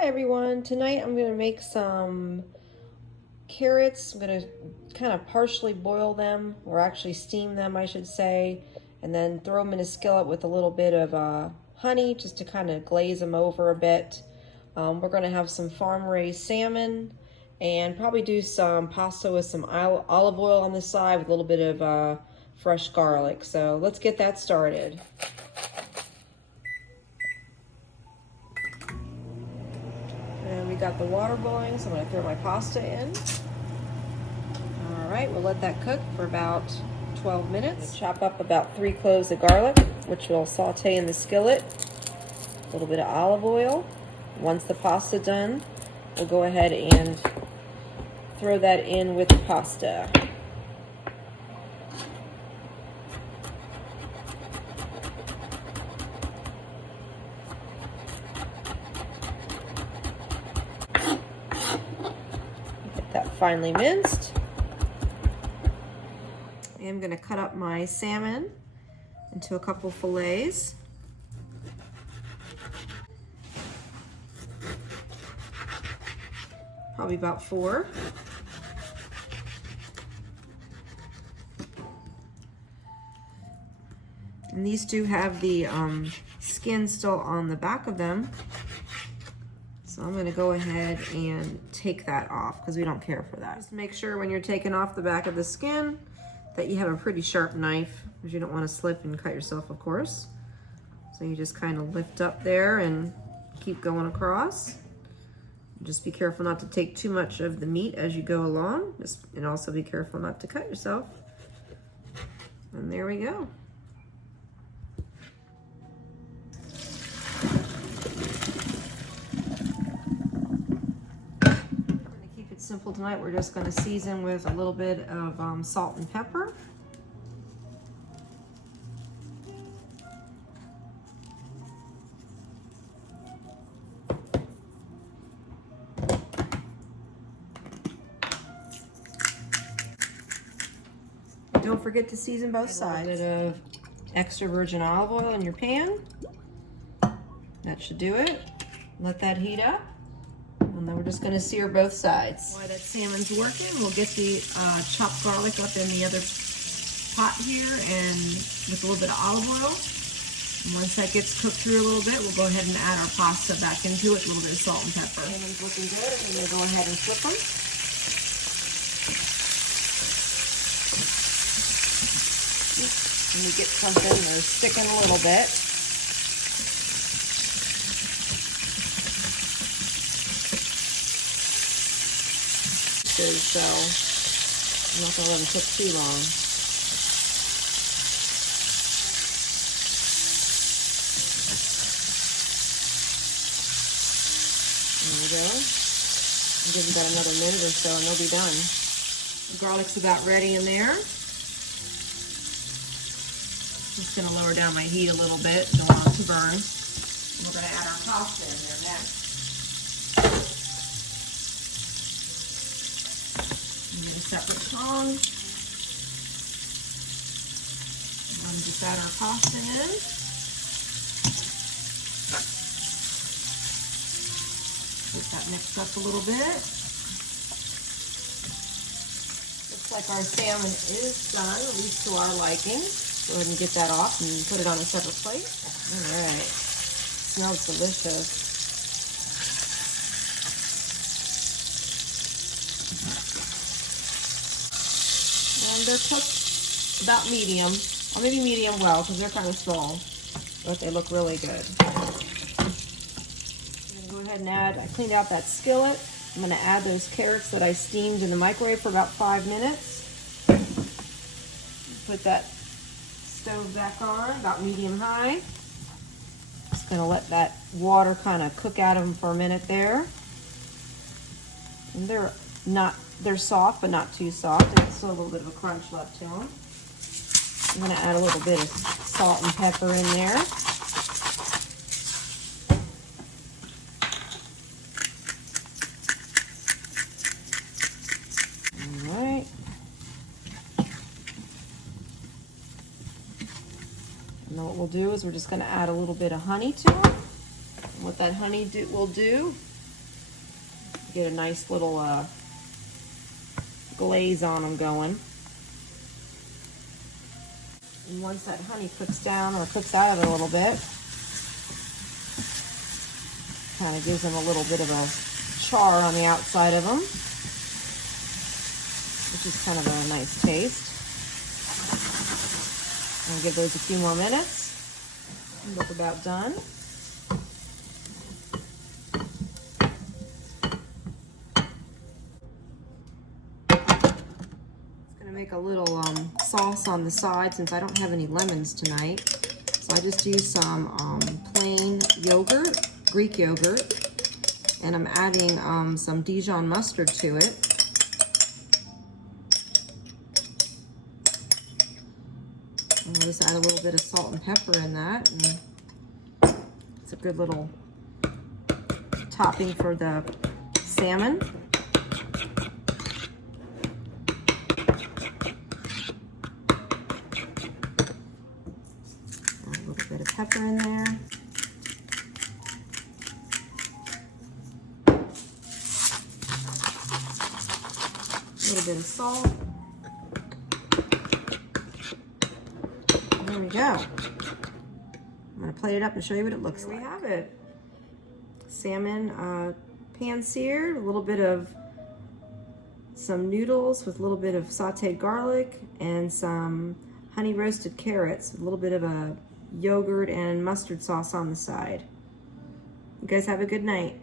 Hi everyone, tonight I'm going to make some carrots. I'm going to kind of partially boil them, or actually steam them I should say, and then throw them in a skillet with a little bit of honey just to kind of glaze them over a bit. We're going to have some farm-raised salmon and probably do some pasta with some olive oil on the side with a little bit of fresh garlic. So let's get that started. And we got the water boiling, so I'm going to throw my pasta in. All right, we'll let that cook for about 12 minutes. Chop up about 3 cloves of garlic, which we'll saute in the skillet. A little bit of olive oil. Once the pasta's done, we'll go ahead and throw that in with the pasta. Get that finely minced. I'm going to cut up my salmon into a couple fillets. Probably about 4. And these do have the skin still on the back of them. So I'm going to go ahead and take that off because we don't care for that. Just make sure when you're taking off the back of the skin that you have a pretty sharp knife, because you don't want to slip and cut yourself, of course. So you just kind of lift up there and keep going across. Just be careful not to take too much of the meat as you go along, and also be careful not to cut yourself. And there we go. Simple tonight. We're just going to season with a little bit of salt and pepper. Don't forget to season both sides. A little bit of extra virgin olive oil in your pan. That should do it. Let that heat up. And then we're just going to sear both sides. While that salmon's working, we'll get the chopped garlic up in the other pot here and with a little bit of olive oil. And once that gets cooked through a little bit, we'll go ahead and add our pasta back into it, a little bit of salt and pepper. Salmon's looking good, and we're going to go ahead and flip them. And you get something, they're sticking a little bit. So I'm not going to let them cook too long. There we go. I'll give them about another minute or so and they'll be done. The garlic's about ready in there. Just going to lower down my heat a little bit, don't want it to burn. And we're going to add our pasta in there next. Separate tongue. And just add our pasta in. Get that mixed up a little bit. Looks like our salmon is done, at least to our liking. Go ahead and get that off and put it on a separate plate. All right. Smells delicious. They're cooked about medium, or maybe medium well, because they're kind of small, but they look really good. I'm going to go ahead and I cleaned out that skillet. I'm going to add those carrots that I steamed in the microwave for about 5 minutes. Put that stove back on, about medium high. Just going to let that water kind of cook out of them for a minute there. And they're soft, but not too soft. There's still a little bit of a crunch left to them. I'm going to add a little bit of salt and pepper in there. All right. And then what we'll do is we're just going to add a little bit of honey to them. And what that honey will do get a nice little glaze on them going. And once that honey cooks down or cooks out of it a little bit, kind of gives them a little bit of a char on the outside of them, which is kind of a nice taste. I'll give those a few more minutes. Look about done. Make a little sauce on the side since I don't have any lemons tonight. So I just use some plain yogurt, Greek yogurt, and I'm adding some Dijon mustard to it. And I'll just add a little bit of salt and pepper in that. And it's a good little topping for the salmon. Pepper in there. A little bit of salt. There we go. I'm going to plate it up and show you what it looks like. There we have it. Salmon pan-seared, a little bit of some noodles with a little bit of sauteed garlic and some honey roasted carrots, a little bit of a yogurt and mustard sauce on the side. You guys have a good night.